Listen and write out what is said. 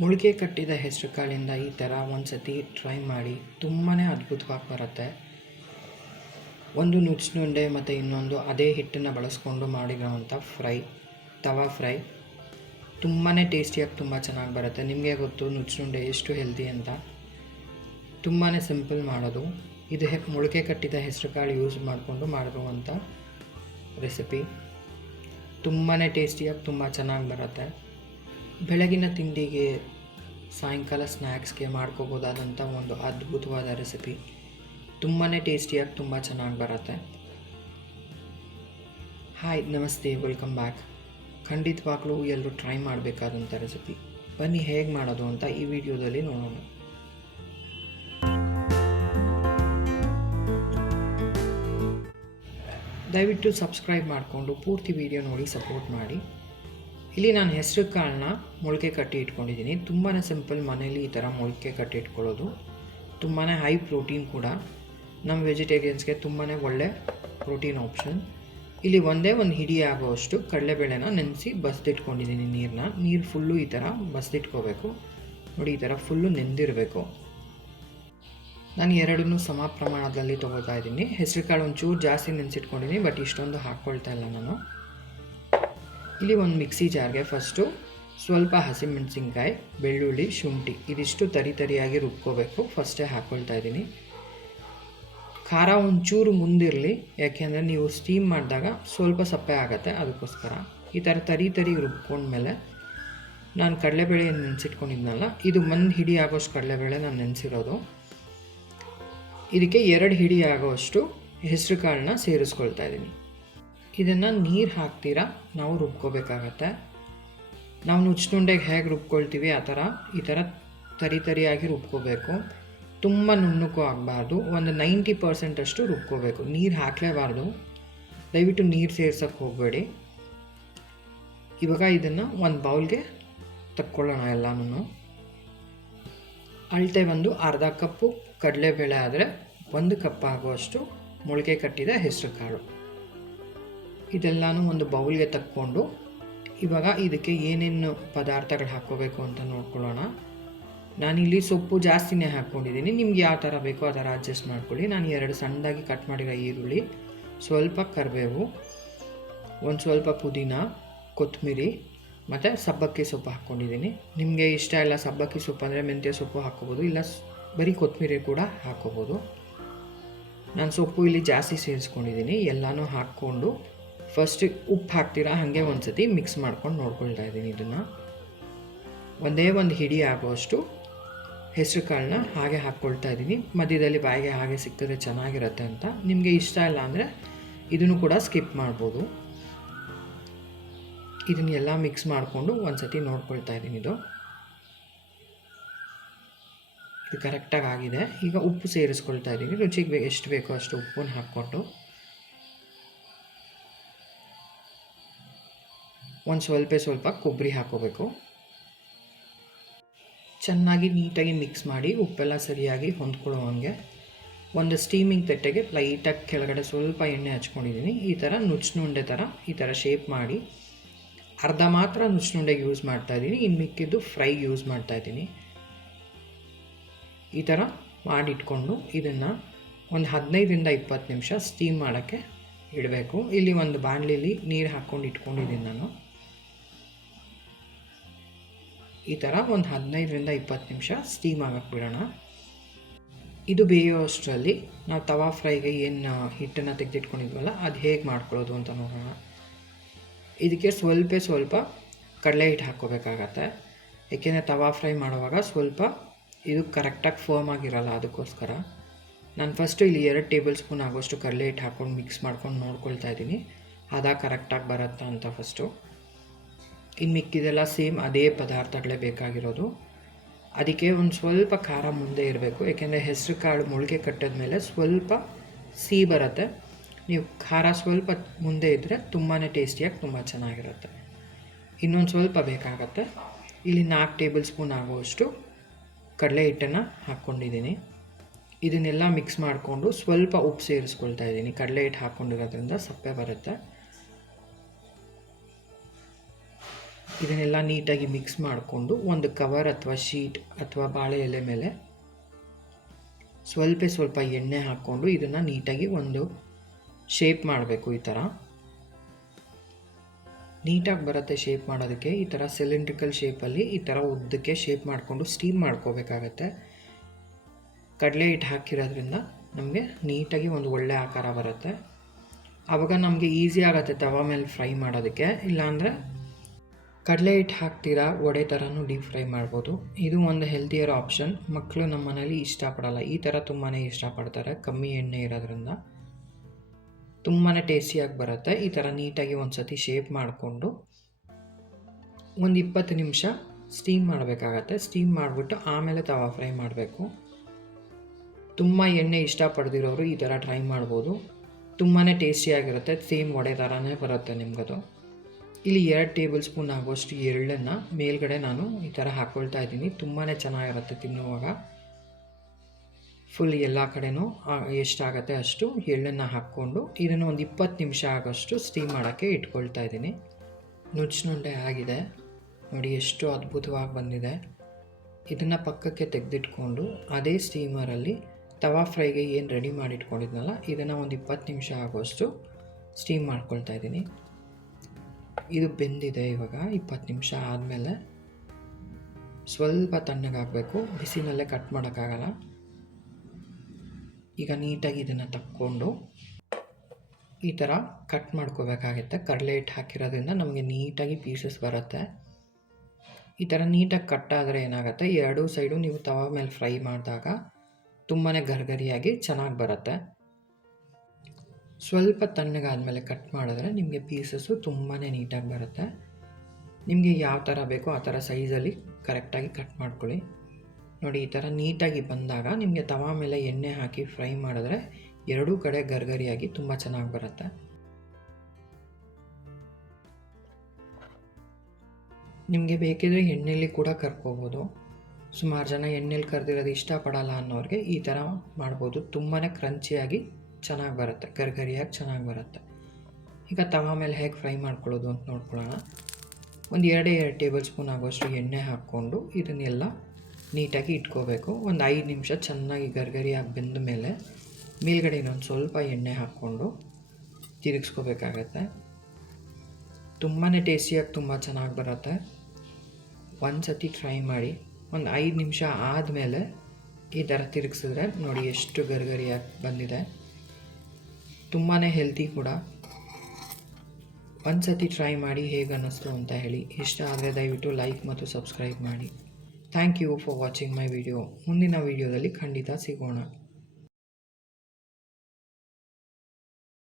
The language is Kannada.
ಮೊಳಕೆ ಕಟ್ಟಿದ ಹೆಸರು ಕಾಳಿಂದ ಈ ಥರ ಒಂದು ಸತಿ ಟ್ರೈ ಮಾಡಿ, ತುಂಬಾ ಅದ್ಭುತವಾಗಿ ಬರುತ್ತೆ. ಒಂದು ನುಚ್ಚುನುಂಡೆ ಮತ್ತು ಇನ್ನೊಂದು ಅದೇ ಹಿಟ್ಟನ್ನು ಬಳಸ್ಕೊಂಡು ಮಾಡಿರೋವಂಥ ತವಾ ಫ್ರೈ ತುಂಬಾ ಟೇಸ್ಟಿಯಾಗಿ ತುಂಬ ಚೆನ್ನಾಗಿ ಬರುತ್ತೆ. ನಿಮಗೆ ಗೊತ್ತು ನುಚ್ಚುನುಂಡೆ ಎಷ್ಟು ಹೆಲ್ದಿ ಅಂತ. ತುಂಬಾ ಸಿಂಪಲ್ ಮಾಡೋದು. ಇದು ಮೊಳಕೆ ಕಟ್ಟಿದ ಹೆಸರು ಕಾಳು ಯೂಸ್ ಮಾಡಿಕೊಂಡು ಮಾಡಿರುವಂಥ ರೆಸಿಪಿ ತುಂಬಾ ಟೇಸ್ಟಿಯಾಗಿ ತುಂಬ ಚೆನ್ನಾಗಿ ಬರುತ್ತೆ. ಬೆಳಗಿನ ತಿಂಡಿಗೆ, ಸಾಯಂಕಾಲ ಸ್ನ್ಯಾಕ್ಸ್ಗೆ ಮಾಡ್ಕೋಬೋದಾದಂಥ ಒಂದು ಅದ್ಭುತವಾದ ರೆಸಿಪಿ. ತುಂಬಾ ಟೇಸ್ಟಿಯಾಗಿ ತುಂಬ ಚೆನ್ನಾಗಿ ಬರುತ್ತೆ. ಹಾಯ್, ನಮಸ್ತೆ, ವೆಲ್ಕಮ್ ಬ್ಯಾಕ್. ಖಂಡಿತವಾಗ್ಲೂ ಎಲ್ಲರೂ ಟ್ರೈ ಮಾಡಬೇಕಾದಂಥ ರೆಸಿಪಿ. ಬನ್ನಿ ಹೇಗೆ ಮಾಡೋದು ಅಂತ ಈ ವಿಡಿಯೋದಲ್ಲಿ ನೋಡೋಣ. ದಯವಿಟ್ಟು ಸಬ್ಸ್ಕ್ರೈಬ್ ಮಾಡಿಕೊಂಡು ಪೂರ್ತಿ ವಿಡಿಯೋ ನೋಡಿ ಸಪೋರ್ಟ್ ಮಾಡಿ. ಇಲ್ಲಿ ನಾನು ಹೆಸರು ಕಾಳನ್ನ ಮೊಳಕೆ ಕಟ್ಟಿ ಇಟ್ಕೊಂಡಿದ್ದೀನಿ. ತುಂಬಾ ಸಿಂಪಲ್, ಮನೇಲಿ ಈ ಥರ ಮೊಳಕೆ ಕಟ್ಟಿ ಇಟ್ಕೊಳ್ಳೋದು. ತುಂಬಾ ಹೈ ಪ್ರೋಟೀನ್ ಕೂಡ. ನಮ್ಮ ವೆಜಿಟೇರಿಯನ್ಸ್ಗೆ ತುಂಬಾ ಒಳ್ಳೆ ಪ್ರೋಟೀನ್ ಆಪ್ಷನ್. ಇಲ್ಲಿ ಒಂದೇ ಒಂದು ಹಿಡಿ ಆಗೋವಷ್ಟು ಕಡಲೆಬೇಳೆನ ನೆನೆಸಿ ಬಸ್ದಿಟ್ಕೊಂಡಿದ್ದೀನಿ. ನೀರು ಫುಲ್ಲು ಈ ಥರ ಬಸ್ದಿಟ್ಕೋಬೇಕು. ನೋಡಿ, ಈ ಥರ ಫುಲ್ಲು ನೆಂದಿರಬೇಕು. ನಾನು ಎರಡನ್ನೂ ಸಮ ಪ್ರಮಾಣದಲ್ಲಿ ತೊಗೋತಾ ಇದ್ದೀನಿ. ಹೆಸರು ಕಾಳು ಒಂಚೂರು ಜಾಸ್ತಿ ನೆನೆಸಿಟ್ಕೊಂಡಿದ್ದೀನಿ, ಬಟ್ ಇಷ್ಟೊಂದು ಹಾಕ್ಕೊಳ್ತಾ ಇಲ್ಲ ನಾನು. ಇಲ್ಲಿ ಒಂದು ಮಿಕ್ಸಿ ಜಾರ್ಗೆ ಫಸ್ಟು ಸ್ವಲ್ಪ ಹಸಿಮೆಣಸಿನ್ಕಾಯಿ, ಬೆಳ್ಳುಳ್ಳಿ, ಶುಂಠಿ ಇದಿಷ್ಟು ತರಿಯಾಗಿ ರುಬ್ಕೋಬೇಕು. ಫಸ್ಟೇ ಹಾಕ್ಕೊಳ್ತಾ ಇದ್ದೀನಿ. ಖಾರ ಒಂಚೂರು ಮುಂದಿರಲಿ, ಯಾಕೆಂದರೆ ನೀವು ಸ್ಟೀಮ್ ಮಾಡಿದಾಗ ಸ್ವಲ್ಪ ಸಪ್ಪೆ ಆಗುತ್ತೆ, ಅದಕ್ಕೋಸ್ಕರ. ಈ ಥರ ತರಿ ರುಬ್ಕೊಂಡ್ಮೇಲೆ ನಾನು ಕಡಲೆಬೇಳೆ ನೆನೆಸಿಟ್ಕೊಂಡಿದ್ನಲ್ಲ, ಇದು ಒಂದು ಹಿಡಿ ಆಗೋಷ್ಟು ಕಡಲೆಬೇಳೆ ನಾನು ನೆನೆಸಿರೋದು. ಇದಕ್ಕೆ 2 ಹಿಡಿ ಆಗೋಷ್ಟು ಹೆಸರು ಕಾಳನ್ನ ಸೇರಿಸ್ಕೊಳ್ತಾ ಇದ್ದೀನಿ. ಇದನ್ನು ನೀರು ಹಾಕ್ತೀರಾ ನಾವು ರುಬ್ಕೋಬೇಕಾಗತ್ತೆ. ನಾವು ನುಚ್ಚುನುಂಡೆಗೆ ಹೇಗೆ ರುಬ್ಕೊಳ್ತೀವಿ ಆ ಥರ ಈ ಥರ ತರಿಯಾಗಿ ರುಬ್ಕೋಬೇಕು. ತುಂಬ ನುಣ್ಣಕ್ಕೂ ಆಗಬಾರ್ದು. ಒಂದು 90% ಅಷ್ಟು ರುಬ್ಕೋಬೇಕು. ನೀರು ಹಾಕಲೇಬಾರ್ದು. ದಯವಿಟ್ಟು ನೀರು ಸೇರ್ಸೋಕ್ಕೆ ಹೋಗಬೇಡಿ. ಇವಾಗ ಇದನ್ನು ಒಂದು ಬೌಲ್ಗೆ ತಕ್ಕೊಳ್ಳೋಣ ಎಲ್ಲನೂ. ಅಳತೆ ಒಂದು ಅರ್ಧ ಕಪ್ಪು ಕಡಲೆಬೇಳೆ ಆದರೆ 1 ಕಪ್ ಆಗುವಷ್ಟು ಮೊಳಕೆ ಕಟ್ಟಿದ ಹೆಸರು ಕಾಳು. ಇದೆಲ್ಲನೂ ಒಂದು ಬೌಲ್ಗೆ ತಕ್ಕೊಂಡು ಇವಾಗ ಇದಕ್ಕೆ ಏನೇನು ಪದಾರ್ಥಗಳು ಹಾಕ್ಕೋಬೇಕು ಅಂತ ನೋಡ್ಕೊಳ್ಳೋಣ. ನಾನಿಲ್ಲಿ ಸೊಪ್ಪು ಜಾಸ್ತಿನೇ ಹಾಕ್ಕೊಂಡಿದ್ದೀನಿ. ನಿಮ್ಗೆ ಯಾವ ಥರ ಬೇಕೋ ಆ ಥರ ಅಡ್ಜಸ್ಟ್ ಮಾಡ್ಕೊಳ್ಳಿ. ನಾನು 2 ಸಣ್ಣದಾಗಿ ಕಟ್ ಮಾಡಿರೋ ಈರುಳ್ಳಿ, ಸ್ವಲ್ಪ ಕರಿಬೇವು, ಒಂದು ಸ್ವಲ್ಪ ಪುದೀನ, ಕೊತ್ತಂಬರಿ ಮತ್ತು ಸಬ್ಬಕ್ಕಿ ಸೊಪ್ಪು ಹಾಕ್ಕೊಂಡಿದ್ದೀನಿ. ನಿಮಗೆ ಇಷ್ಟ ಇಲ್ಲ ಸಬ್ಬಕ್ಕಿ ಸೊಪ್ಪು ಅಂದರೆ ಮೆಂತ್ಯ ಸೊಪ್ಪು ಹಾಕ್ಕೋಬೋದು, ಇಲ್ಲ ಬರೀ ಕೊತ್ತಂಬರಿ ಕೂಡ ಹಾಕ್ಕೋಬೋದು. ನಾನು ಸೊಪ್ಪು ಇಲ್ಲಿ ಜಾಸ್ತಿ ಸೇರಿಸ್ಕೊಂಡಿದ್ದೀನಿ. ಎಲ್ಲನೂ ಹಾಕ್ಕೊಂಡು ಫಸ್ಟ್ ಉಪ್ಪು ಹಾಕ್ತೀರಾ ಹಾಗೆ ಒಂದು ಸತಿ ಮಿಕ್ಸ್ ಮಾಡ್ಕೊಂಡು ನೋಡ್ಕೊಳ್ತಾ ಇದ್ದೀನಿ. ಇದನ್ನು ಒಂದೇ ಒಂದು ಹಿಡಿ ಆಗೋಷ್ಟು ಹೆಸರು ಕಾಳನ್ನ ಹಾಗೆ ಹಾಕ್ಕೊಳ್ತಾ ಇದ್ದೀನಿ. ಮಧ್ಯದಲ್ಲಿ ಬಾಯಿಗೆ ಹಾಗೆ ಸಿಕ್ಕಿದ್ರೆ ಚೆನ್ನಾಗಿರುತ್ತೆ ಅಂತ. ನಿಮಗೆ ಇಷ್ಟ ಇಲ್ಲ ಅಂದರೆ ಇದನ್ನು ಕೂಡ ಸ್ಕಿಪ್ ಮಾಡ್ಬೋದು. ಇದನ್ನೆಲ್ಲ ಮಿಕ್ಸ್ ಮಾಡಿಕೊಂಡು ಒಂದು ಸತಿ ನೋಡ್ಕೊಳ್ತಾ ಇದ್ದೀನಿ. ಇದು ಕರೆಕ್ಟಾಗಿ ಆಗಿದೆ. ಈಗ ಉಪ್ಪು ಸೇರಿಸ್ಕೊಳ್ತಾ ಇದ್ದೀನಿ. ರುಚಿಗೆ ಎಷ್ಟು ಬೇಕೋ ಅಷ್ಟು ಉಪ್ಪನ್ನು ಹಾಕ್ಕೊಂಡು ಒಂದು ಸ್ವಲ್ಪ ಕೊಬ್ಬರಿ ಹಾಕ್ಕೋಬೇಕು. ಚೆನ್ನಾಗಿ ನೀಟಾಗಿ ಮಿಕ್ಸ್ ಮಾಡಿ ಉಪ್ಪೆಲ್ಲ ಸರಿಯಾಗಿ ಹೊಂದ್ಕೊಳ್ಳೋ ಹಂಗೆ ಒಂದು ಸ್ಟೀಮಿಂಗ್ ತಟ್ಟೆಗೆ ಲೈಟಾಗಿ ಕೆಳಗಡೆ ಸ್ವಲ್ಪ ಎಣ್ಣೆ ಹಚ್ಕೊಂಡಿದ್ದೀನಿ. ಈ ಥರ ನುಚ್ಚುನುಂಡೆ ಥರ ಈ ಥರ ಶೇಪ್ ಮಾಡಿ ಅರ್ಧ ಮಾತ್ರ ನುಚ್ಚುನುಂಡೆಗೆ ಯೂಸ್ ಮಾಡ್ತಾಯಿದ್ದೀನಿ, ಇನ್ನು ಮಿಕ್ಕಿದ್ದು ಫ್ರೈಗೆ ಯೂಸ್ ಮಾಡ್ತಾಯಿದ್ದೀನಿ. ಈ ಥರ ಮಾಡಿಟ್ಕೊಂಡು ಇದನ್ನು ಒಂದು 15ರಿಂದ 20 ನಿಮಿಷ ಸ್ಟೀಮ್ ಮಾಡೋಕ್ಕೆ ಇಡಬೇಕು. ಇಲ್ಲಿ ಒಂದು ಬಾಣಲಿಲಿ ನೀರು ಹಾಕ್ಕೊಂಡು ಇಟ್ಕೊಂಡಿದ್ದೀನಿ ನಾನು. ಈ ಥರ ಒಂದು 15ರಿಂದ 20 ನಿಮಿಷ ಸ್ಟೀಮ್ ಆಗಕ್ಕೆ ಬಿಡೋಣ. ಇದು ಬೇಯೋಷ್ಟರಲ್ಲಿ ನಾವು ತವಾ ಫ್ರೈಗೆ ಏನು ಹಿಟ್ಟನ್ನು ತೆಗೆದಿಟ್ಕೊಂಡಿದ್ವಲ್ಲ ಅದು ಹೇಗೆ ಮಾಡ್ಕೊಳ್ಳೋದು ಅಂತ ನೋಡೋಣ. ಇದಕ್ಕೆ ಸ್ವಲ್ಪ ಕಡಲೆ ಹಿಟ್ಟು ಹಾಕ್ಕೋಬೇಕಾಗತ್ತೆ. ಏಕೆಂದರೆ ತವಾ ಫ್ರೈ ಮಾಡುವಾಗ ಸ್ವಲ್ಪ ಇದು ಕರೆಕ್ಟಾಗಿ ಫರ್ಮ್ ಆಗಿರಲ್ಲ, ಅದಕ್ಕೋಸ್ಕರ. ನಾನು ಫಸ್ಟು ಇಲ್ಲಿ 2 ಟೇಬಲ್ ಸ್ಪೂನ್ ಆಗೋಷ್ಟು ಕಡಲೆ ಹಿಟ್ಟು ಹಾಕ್ಕೊಂಡು ಮಿಕ್ಸ್ ಮಾಡ್ಕೊಂಡು ನೋಡ್ಕೊಳ್ತಾ ಇದ್ದೀನಿ ಕರೆಕ್ಟಾಗಿ ಬರುತ್ತಾ ಅಂತ ಫಸ್ಟು. ಇನ್ನು ಮಿಕ್ಕಿದೆಲ್ಲ ಸೇಮ್ ಅದೇ ಪದಾರ್ಥಗಳೇ ಬೇಕಾಗಿರೋದು. ಅದಕ್ಕೆ ಒಂದು ಸ್ವಲ್ಪ ಖಾರ ಮುಂದೆ ಇರಬೇಕು, ಏಕೆಂದರೆ ಹೆಸರು ಕಾಳು ಮೊಳಕೆ ಕಟ್ಟಿದ ಮೇಲೆ ಸ್ವಲ್ಪ ಸಿಹಿ ಬರುತ್ತೆ. ನೀವು ಖಾರ ಸ್ವಲ್ಪ ಮುಂದೆ ಇದ್ದರೆ ತುಂಬಾ ಟೇಸ್ಟಿಯಾಗಿ ತುಂಬ ಚೆನ್ನಾಗಿರುತ್ತೆ. ಇನ್ನೊಂದು ಸ್ವಲ್ಪ ಬೇಕಾಗತ್ತೆ. ಇಲ್ಲಿ 4 ಟೇಬಲ್ ಸ್ಪೂನ್ ಆಗುವಷ್ಟು ಕಡಲೆ ಹಿಟ್ಟನ್ನು ಹಾಕ್ಕೊಂಡಿದ್ದೀನಿ. ಇದನ್ನೆಲ್ಲ ಮಿಕ್ಸ್ ಮಾಡಿಕೊಂಡು ಸ್ವಲ್ಪ ಉಪ್ಪು ಸೇರಿಸ್ಕೊಳ್ತಾ ಇದ್ದೀನಿ. ಕಡಲೆ ಹಿಟ್ಟು ಹಾಕ್ಕೊಂಡಿರೋದ್ರಿಂದ ಸಪ್ಪೆ ಬರುತ್ತೆ. ಇದನ್ನೆಲ್ಲ ನೀಟಾಗಿ ಮಿಕ್ಸ್ ಮಾಡಿಕೊಂಡು ಒಂದು ಕವರ್ ಅಥವಾ ಶೀಟ್ ಅಥವಾ ಬಾಳೆ ಎಲೆ ಮೇಲೆ ಸ್ವಲ್ಪ ಎಣ್ಣೆ ಹಾಕ್ಕೊಂಡು ಇದನ್ನು ನೀಟಾಗಿ ಒಂದು ಶೇಪ್ ಮಾಡಬೇಕು. ಈ ಥರ ನೀಟಾಗಿ ಬರುತ್ತೆ ಶೇಪ್ ಮಾಡೋದಕ್ಕೆ. ಈ ಥರ ಸಿಲಿಂಡ್ರಿಕಲ್ ಶೇಪಲ್ಲಿ ಈ ಥರ ಉದ್ದಕ್ಕೆ ಶೇಪ್ ಮಾಡಿಕೊಂಡು ಸ್ಟೀಮ್ ಮಾಡ್ಕೋಬೇಕಾಗತ್ತೆ. ಕಡಲೆ ಹಿಟ್ಟು ಹಾಕಿರೋದ್ರಿಂದ ನಮಗೆ ನೀಟಾಗಿ ಒಂದು ಒಳ್ಳೆ ಆಕಾರ ಬರುತ್ತೆ. ಆವಾಗ ನಮಗೆ ಈಸಿ ಆಗುತ್ತೆ ತವಾ ಮೇಲೆ ಫ್ರೈ ಮಾಡೋದಕ್ಕೆ. ಇಲ್ಲಾಂದರೆ ಕಡಲೆ ಹಿಟ್ಟು ಹಾಕ್ತೀರಾ ವಡೆ ಥರನೂ ಡೀಪ್ ಫ್ರೈ ಮಾಡ್ಬೋದು. ಇದು ಒಂದು ಹೆಲ್ತಿಯರ್ ಆಪ್ಷನ್. ಮಕ್ಕಳು ನಮ್ಮ ಮನೇಲಿ ಇಷ್ಟಪಡಲ್ಲ, ಈ ಥರ ತುಂಬಾ ಇಷ್ಟಪಡ್ತಾರೆ. ಕಮ್ಮಿ ಎಣ್ಣೆ ಇರೋದ್ರಿಂದ ತುಂಬಾ ಟೇಸ್ಟಿಯಾಗಿ ಬರುತ್ತೆ. ಈ ಥರ ನೀಟಾಗಿ ಒಂದು ಸತಿ ಶೇಪ್ ಮಾಡಿಕೊಂಡು ಒಂದು 20 ನಿಮಿಷ ಸ್ಟೀಮ್ ಮಾಡಬೇಕಾಗತ್ತೆ. ಸ್ಟೀಮ್ ಮಾಡಿಬಿಟ್ಟು ಆಮೇಲೆ ತವಾ ಫ್ರೈ ಮಾಡಬೇಕು. ತುಂಬ ಎಣ್ಣೆ ಇಷ್ಟಪಡ್ದಿರೋರು ಈ ಥರ ಟ್ರೈ ಮಾಡ್ಬೋದು. ತುಂಬಾ ಟೇಸ್ಟಿಯಾಗಿರುತ್ತೆ. ಸೇಮ್ ವಡೆ ಥರನೇ ಬರುತ್ತೆ ನಿಮಗದು. ಇಲ್ಲಿ 2 ಟೇಬಲ್ ಸ್ಪೂನ್ ಆಗುವಷ್ಟು ಎಳ್ಳನ್ನು ಮೇಲ್ಗಡೆ ನಾನು ಈ ಥರ ಹಾಕ್ಕೊಳ್ತಾ ಇದ್ದೀನಿ. ತುಂಬಾ ಚೆನ್ನಾಗಿರುತ್ತೆ ತಿನ್ನುವಾಗ. ಫುಲ್ ಎಲ್ಲ ಕಡೆನೂ ಎಷ್ಟಾಗುತ್ತೆ ಅಷ್ಟು ಎಳ್ಳನ್ನು ಹಾಕ್ಕೊಂಡು ಇದನ್ನು ಒಂದು 20 ನಿಮಿಷ ಆಗೋಷ್ಟು ಸ್ಟೀಮ್ ಮಾಡೋಕ್ಕೆ ಇಟ್ಕೊಳ್ತಾ ಇದ್ದೀನಿ. ನುಚ್ಚುನುಂಡೆ ಆಗಿದೆ ನೋಡಿ, ಎಷ್ಟು ಅದ್ಭುತವಾಗಿ ಬಂದಿದೆ. ಇದನ್ನು ಪಕ್ಕಕ್ಕೆ ತೆಗೆದಿಟ್ಕೊಂಡು ಅದೇ ಸ್ಟೀಮರಲ್ಲಿ ತವಾ ಫ್ರೈಗೆ ಏನು ರೆಡಿ ಮಾಡಿಟ್ಕೊಂಡಿದ್ನಲ್ಲ ಇದನ್ನು ಒಂದು 20 ನಿಮಿಷ ಆಗೋಷ್ಟು ಸ್ಟೀಮ್ ಮಾಡ್ಕೊಳ್ತಾ ಇದ್ದೀನಿ. ಇದು ಬೆಂದಿದೆ. ಇವಾಗ 20 ನಿಮಿಷ ಆದಮೇಲೆ ಸ್ವಲ್ಪ ತಣ್ಣಗಾಗಬೇಕು, ಬಿಸಿನಲ್ಲೇ ಕಟ್ ಮಾಡೋಕ್ಕಾಗಲ್ಲ. ಈಗ ನೀಟಾಗಿ ಇದನ್ನು ತಕ್ಕೊಂಡು ಈ ಥರ ಕಟ್ ಮಾಡ್ಕೋಬೇಕಾಗುತ್ತೆ. ಕಡಲೆ ಹಿಟ್ಟು ಹಾಕಿರೋದ್ರಿಂದ ನಮಗೆ ನೀಟಾಗಿ ಪೀಸಸ್ ಬರುತ್ತೆ. ಈ ಥರ ನೀಟಾಗಿ ಕಟ್ ಆದರೆ ಏನಾಗುತ್ತೆ, ಎರಡೂ ಸೈಡು ನೀವು ತವಾ ಮೇಲೆ ಫ್ರೈ ಮಾಡಿದಾಗ ತುಂಬಾ ಗರಿಗರಿಯಾಗಿ ಚೆನ್ನಾಗಿ ಬರುತ್ತೆ. ಸ್ವಲ್ಪ ತಣ್ಣಗಾದ್ಮೇಲೆ ಕಟ್ ಮಾಡಿದ್ರೆ ನಿಮಗೆ ಪೀಸಸ್ಸು ತುಂಬಾ ನೀಟಾಗಿ ಬರುತ್ತೆ. ನಿಮಗೆ ಯಾವ ಥರ ಬೇಕೋ ಆ ಥರ ಸೈಜಲ್ಲಿ ಕರೆಕ್ಟಾಗಿ ಕಟ್ ಮಾಡ್ಕೊಳ್ಳಿ. ನೋಡಿ, ಈ ಥರ ನೀಟಾಗಿ ಬಂದಾಗ ನಿಮಗೆ ತವಾ ಮೇಲೆ ಎಣ್ಣೆ ಹಾಕಿ ಫ್ರೈ ಮಾಡಿದ್ರೆ ಎರಡೂ ಕಡೆ ಗರಿಗರಿಯಾಗಿ ತುಂಬ ಚೆನ್ನಾಗಿ ಬರುತ್ತೆ. ನಿಮಗೆ ಬೇಕಿದ್ರೆ ಎಣ್ಣೆಯಲ್ಲಿ ಕೂಡ ಕರ್ಕೋಬೋದು. ಸುಮಾರು ಜನ ಎಣ್ಣೆಲಿ ಕರೆದಿರೋದು ಇಷ್ಟಪಡಲ್ಲ ಅನ್ನೋರಿಗೆ ಈ ಥರ ಮಾಡ್ಬೋದು. ತುಂಬಾ ಕ್ರಂಚಿಯಾಗಿ ಚೆನ್ನಾಗಿ ಬರುತ್ತೆ, ಗರಿಗರಿಯಾಗಿ ಚೆನ್ನಾಗಿ ಬರುತ್ತೆ. ಈಗ ತವಾ ಮೇಲೆ ಹೇಗೆ ಫ್ರೈ ಮಾಡ್ಕೊಳ್ಳೋದು ಅಂತ ನೋಡ್ಕೊಳ್ಳೋಣ. ಒಂದು 2 ಟೇಬಲ್ ಸ್ಪೂನ್ ಆಗೋಷ್ಟು ಎಣ್ಣೆ ಹಾಕ್ಕೊಂಡು ಇದನ್ನೆಲ್ಲ ನೀಟಾಗಿ ಇಟ್ಕೋಬೇಕು. ಒಂದು 5 ನಿಮಿಷ ಚೆನ್ನಾಗಿ ಗರಿಗರಿಯಾಗಿ ಬೆಂದ ಮೇಲೆ ಮೇಲ್ಗಡೆ ಇನ್ನೊಂದು ಸ್ವಲ್ಪ ಎಣ್ಣೆ ಹಾಕ್ಕೊಂಡು ತಿರುಗಿಸ್ಕೋಬೇಕಾಗತ್ತೆ. ತುಂಬಾ ಟೇಸ್ಟಿಯಾಗಿ ತುಂಬ ಚೆನ್ನಾಗಿ ಬರುತ್ತೆ. ಒಂದು ಸತಿ ಟ್ರೈ ಮಾಡಿ. ಒಂದು 5 ನಿಮಿಷ ಆದಮೇಲೆ ಈ ಥರ ತಿರುಗಿಸಿದ್ರೆ ನೋಡಿ ಎಷ್ಟು ಗರಿಗರಿಯಾಗಿ ಬಂದಿದೆ. ತುಂಬಾ ಹೆಲ್ತಿ ಕೂಡ. ಒಂದು ಸತಿ ಟ್ರೈ ಮಾಡಿ ಹೇಗೆ ಅನ್ನಿಸ್ತು ಅಂತ ಹೇಳಿ. ಇಷ್ಟ ಆದರೆ ದಯವಿಟ್ಟು ಲೈಕ್ ಮತ್ತು ಸಬ್ಸ್ಕ್ರೈಬ್ ಮಾಡಿ. Thank you for watching my video. ಮುಂದಿನ ವಿಡಿಯೋದಲ್ಲಿ ಖಂಡಿತ ಸಿಗೋಣ.